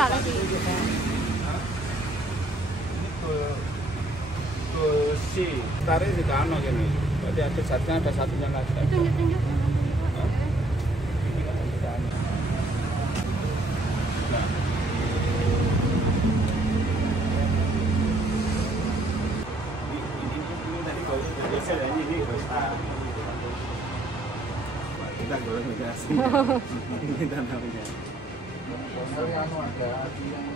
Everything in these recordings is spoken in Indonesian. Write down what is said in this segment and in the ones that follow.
Pak tadi? Ke C. Tarik di kanan gini. Berarti ada satunya, ada satunya lagi. Tunjuk-tunjuk. Ini kan di kanan. Nah. Ini tadi kalau sudah geser ya, ini besar. Kita goreng gas. Ini tanamnya. Yang ada yang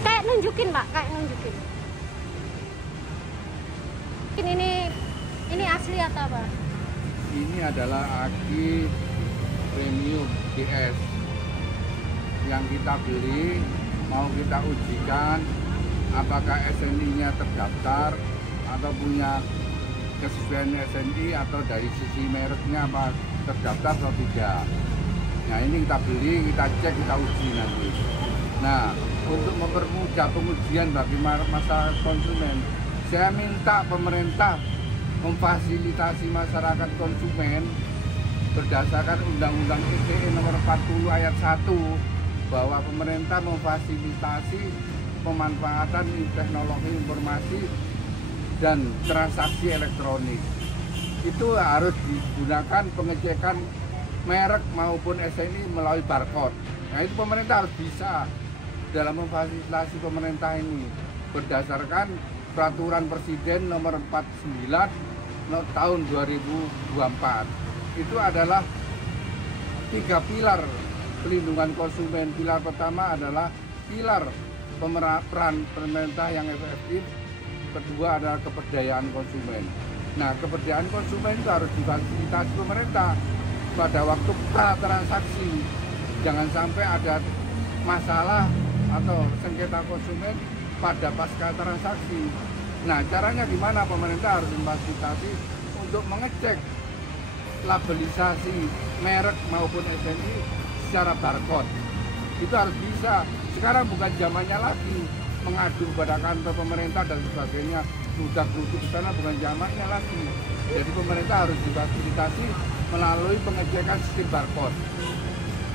Kayak nunjukin Pak, kayak nunjukin. Ini asli atau apa? Ini adalah aki premium GS yang kita beli, mau kita ujikan apakah SNI-nya terdaftar atau punya kesesuaian SNI atau dari sisi mereknya apa terdaftar atau tidak. Nah ini kita beli, kita cek, kita uji nanti. Nah untuk mempermudah pengujian bagi masyarakat konsumen, saya minta pemerintah memfasilitasi masyarakat konsumen berdasarkan Undang-Undang ITE nomor 40 ayat 1 bahwa pemerintah memfasilitasi pemanfaatan teknologi informasi dan transaksi elektronik. Itu harus digunakan pengecekan merek maupun SNI melalui barcode. Nah itu pemerintah harus bisa dalam memfasilitasi pemerintah ini berdasarkan Peraturan Presiden nomor 49 tahun 2024. Itu adalah 3 pilar pelindungan konsumen. Pilar pertama adalah pilar peran pemerintah yang efektif. Kedua adalah keberdayaan konsumen. Nah, keberdayaan konsumen itu harus difasilitasi pemerintah pada waktu pra transaksi. Jangan sampai ada masalah atau sengketa konsumen pada pasca transaksi. Nah, caranya gimana? Pemerintah harus memfasilitasi untuk mengecek labelisasi merek maupun SNI secara barcode. Itu harus bisa. Sekarang bukan zamannya lagi mengadu pada kantor pemerintah dan sebagainya, ludak-luduk sana bukan zamannya lagi. Jadi pemerintah harus difasilitasi melalui pengecekan sistem barcode.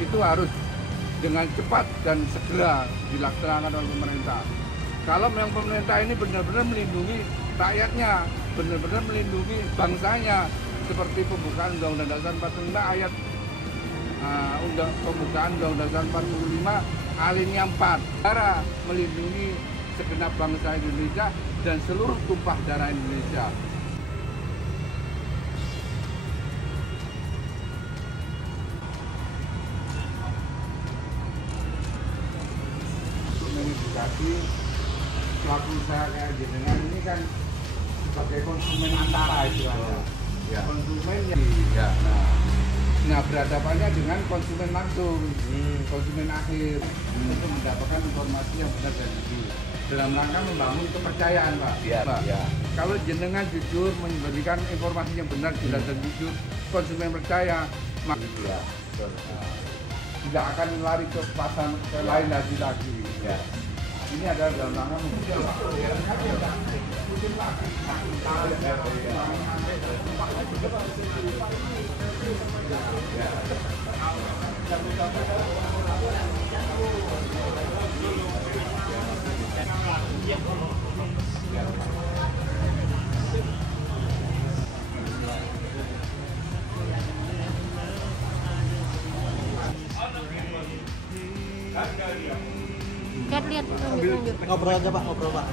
Itu harus dengan cepat dan segera dilaksanakan oleh pemerintah. Kalau memang pemerintah ini benar-benar melindungi rakyatnya, benar-benar melindungi bangsanya, seperti pembukaan Undang-Undang Dasar 45 ayat pembukaan Undang-Undang Dasar 45 alinea 4, cara melindungi segenap bangsa Indonesia dan seluruh tumpah darah Indonesia. Untuk mengedukasi pelaku usaha kayak jenengan ini kan sebagai konsumen antara itu ada. Ya. Konsumen ya. Nah berhadapannya dengan konsumen langsung, konsumen akhir untuk mendapatkan informasi yang benar dan jujur dalam rangka membangun kepercayaan, Pak. Ya, Pak. ya. Kalau jenengan jujur memberikan informasi yang benar, jelas dan jujur, konsumen percaya, maka tidak akan lari ke pasar ke lain lagi. Ya. Ini adalah dalam rangka Lihat tunjuk-tunjuk. Ngobrol aja Pak, ngobrol Pak.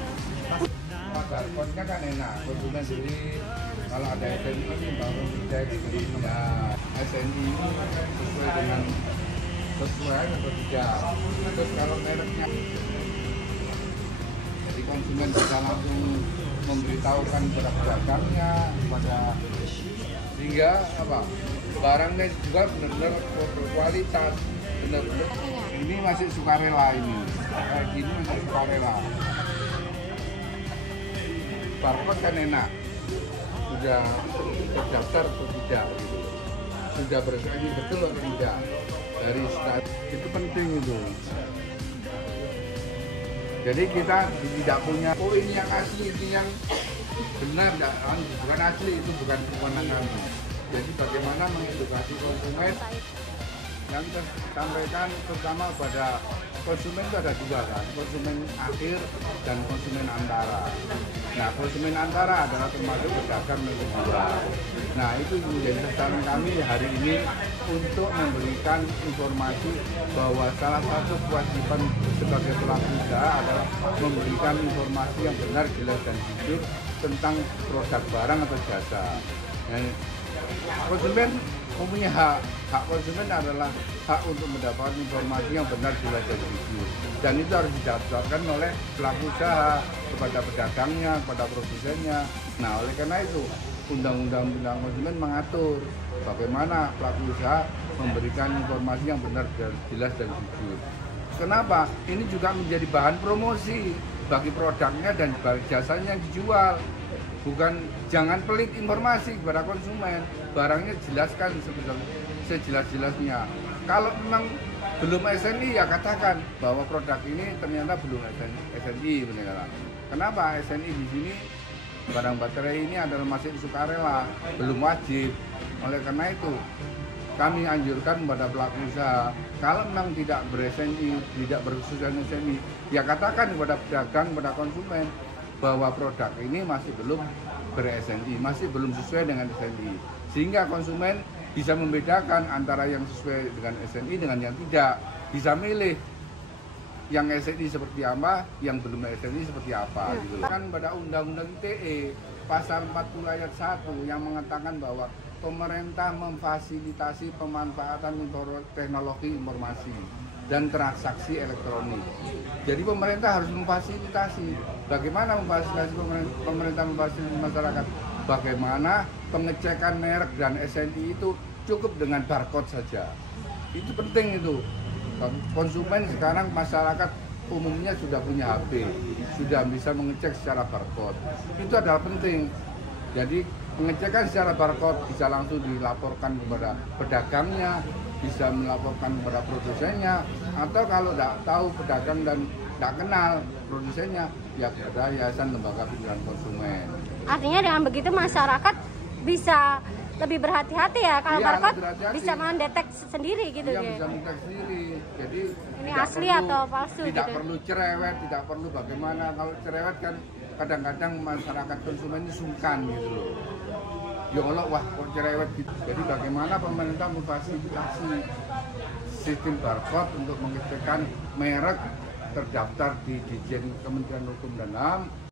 barcode-nya kan enak, konsumen beli kalau ada SNI ini baru dicek ya SNI sesuai atau tidak. Terus kalau mereknya, jadi konsumen bisa langsung memberitahukan kepada pedagangnya, kepada sehingga apa barangnya juga benar-benar berkualitas, benar-benar. Ini masih sukarela ini, kayak gini masih sukarela. Barcode kan enak, sudah terdaftar atau tidak, gitu. Sudah bersih betul atau tidak, dari start itu penting itu. Jadi kita tidak punya, oh ini yang asli, ini yang benar, bukan asli, itu bukan kewenangan kami. Jadi bagaimana mengedukasi konsumen yang kita sampaikan terutama pada konsumen itu ada dua kan, konsumen akhir dan konsumen antara. Nah, konsumen antara adalah termasuk pedagang dan penjual. Nah, itu menjadi sasaran kami hari ini untuk memberikan informasi bahwa salah satu kewajiban sebagai pelaku usaha adalah memberikan informasi yang benar, jelas dan jujur tentang produk barang atau jasa. Nah, konsumen mempunyai hak konsumen adalah hak untuk mendapatkan informasi yang benar, jelas dan jujur, dan itu harus didaftarkan oleh pelaku usaha kepada pedagangnya, kepada produsennya. Nah, oleh karena itu Undang-Undang Konsumen mengatur bagaimana pelaku usaha memberikan informasi yang benar, jelas dan jujur. Kenapa? Ini juga menjadi bahan promosi bagi produknya dan jasanya yang dijual. Bukan, jangan pelit informasi kepada konsumen, barangnya jelaskan sejelas-jelasnya. Kalau memang belum SNI ya katakan bahwa produk ini ternyata belum SNI, benar. Kenapa SNI di sini barang baterai ini adalah masih sukarela, belum wajib. Oleh karena itu kami anjurkan kepada pelaku usaha, kalau memang tidak ber-SNI, tidak berkesusahan SNI, ya katakan kepada pedagang, kepada konsumen bahwa produk ini masih belum ber-SNI, masih belum sesuai dengan SNI, sehingga konsumen bisa membedakan antara yang sesuai dengan SNI dengan yang tidak, bisa milih yang SNI seperti apa, yang belum SNI seperti apa gitu. Kan pada Undang-Undang ITE pasal 40 ayat 1 yang mengatakan bahwa pemerintah memfasilitasi pemanfaatan teknologi informasi dan transaksi elektronik. Jadi pemerintah harus memfasilitasi. Bagaimana memfasilitasi pemerintah memfasilitasi masyarakat? Bagaimana pengecekan merek dan SNI itu cukup dengan barcode saja. Itu penting itu. Konsumen sekarang masyarakat umumnya sudah punya HP, sudah bisa mengecek secara barcode. Itu adalah penting. Jadi pengecekan secara barcode bisa langsung dilaporkan kepada pedagangnya, bisa melaporkan kepada produsennya, atau kalau tidak tahu pedagang dan tidak kenal produsennya, ya kepada Yayasan Lembaga Perlindungan Konsumen. Artinya dengan begitu masyarakat bisa lebih berhati-hati ya, kalau Iya, barcode bisa mendeteksi sendiri gitu ya. Ya. Bisa mendeteksi sendiri. Jadi ini asli atau palsu tidak gitu. perlu cerewet, tidak perlu bagaimana. Kalau cerewet kan kadang-kadang masyarakat konsumen ini sungkan gitu loh. Ya Allah, wah kok cerewet gitu. Jadi bagaimana pemerintah memfasilitasi sistem barcode untuk mengecekan merek terdaftar di Ditjen Kementerian Hukum dan HAM